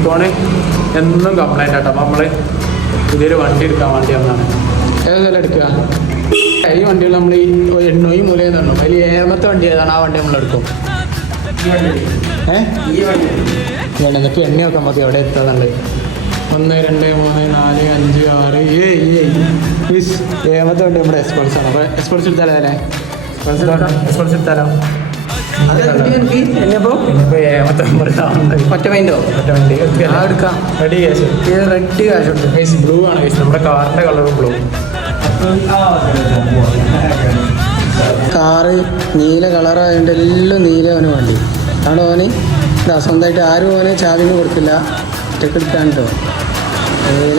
Unicorn എന്നും complaint ആട്ടോ. അപ്പോൾ നമ്മൾ പുതിയൊരു വണ്ടി എടുക്കാൻ വേണ്ടി വന്നതാണ്. ഏതെല്ലാം എടുക്കുക? ഈ വണ്ടികൾ നമ്മൾ ഈ എണ്ണോയി മൂലയിൽ തന്നു. അതിൽ ഏഴാമത്തെ വണ്ടി ഏതാണ്? ആ വണ്ടി നമ്മളെടുക്കും. വേണ്ട, ഇപ്പോൾ എണ്ണ നോക്കാൻ നമുക്ക് എവിടെ എത്താന്നുള്ളത്. 1 2 3 4 5 6 7 ഏഴാമത്തെ വണ്ടി നമ്മുടെ എക്സ്പൾസ് ആണ്. അപ്പോൾ എക്സ്പൾസ് എടുത്താലോ അല്ലേ? എക്സ്പൾസ് എടുത്താലോ? ഒറ്റ മൈൻഡോ? ഒറ്റ മൈൻഡ് എടുക്കാം. റെഡി ക്യാഷ്, റെഡ് ക്യാഷ് ഉണ്ട്. ബ്ലൂ ആണ് നമ്മുടെ കാറിൻ്റെ കളറും ബ്ലൂ. കാറ് നീല കളറായതുകൊണ്ട് എല്ലാം നീല അവന് വേണ്ടി ആണ്. ഓന് ഇതാ സ്വന്തമായിട്ട് ആരും ഓന് ചാവിന് കൊടുക്കില്ല, ഒറ്റക്ക് എടുക്കാൻ കേട്ടോ. നീല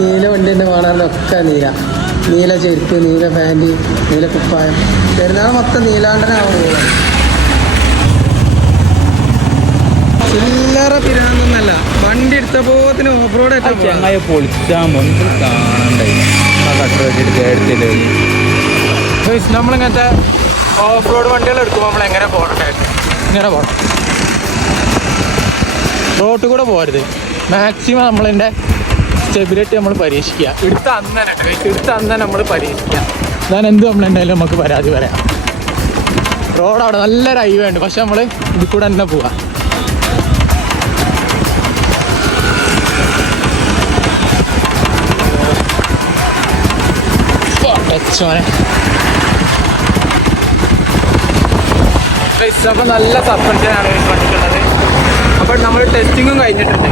നീല വണ്ടി തന്നെ വേണമെന്നൊക്കെ നീല ചെരുപ്പ്, നീല പാൻറ്, നീല കുപ്പായം. പെരുന്നാൾ മൊത്തം നീലാണ്ടനാവാൻ പോകുക. ചില്ലറ പിരാന്നൊന്നല്ല, വണ്ടി എടുത്തപ്പോത്തിന് ഓഫ് റോഡ് ചങ്ങായി പൊളിച്ചാൽ മുൻപിൽ കാണണ്ടേ കട്ട് വെച്ചിട്ട് കേട്ടില്ലേ. നമ്മളിങ്ങനത്തെ ഓഫ് റോഡ് വണ്ടികൾ എടുക്കുമ്പോൾ നമ്മൾ എങ്ങനെ പോകണ്ടേ? ഇങ്ങനെ പോകണം. റോട്ടിൽ കൂടെ പോകരുത്. മാക്സിമം നമ്മളിൻ്റെ സ്റ്റെബിലിറ്റി നമ്മൾ പരീക്ഷിക്കുക. എടുത്ത അന്ന് തന്നെ നമ്മൾ പരീക്ഷിക്കുക. ഞാൻ എന്ത് കംപ്ലൈൻ്റ് നമുക്ക് പരാതി പറയാം. റോഡ് അവിടെ നല്ലൊരു ഹൈവേ ഉണ്ട്, പക്ഷെ നമ്മൾ ഇതിൽ കൂടെ തന്നെ പോവാം. അപ്പം നല്ല സസ്പെൻഷനാണ് വണ്ടിക്കുള്ളത്. അപ്പോൾ നമ്മൾ ടെസ്റ്റിങ്ങും കഴിഞ്ഞിട്ടുണ്ട്.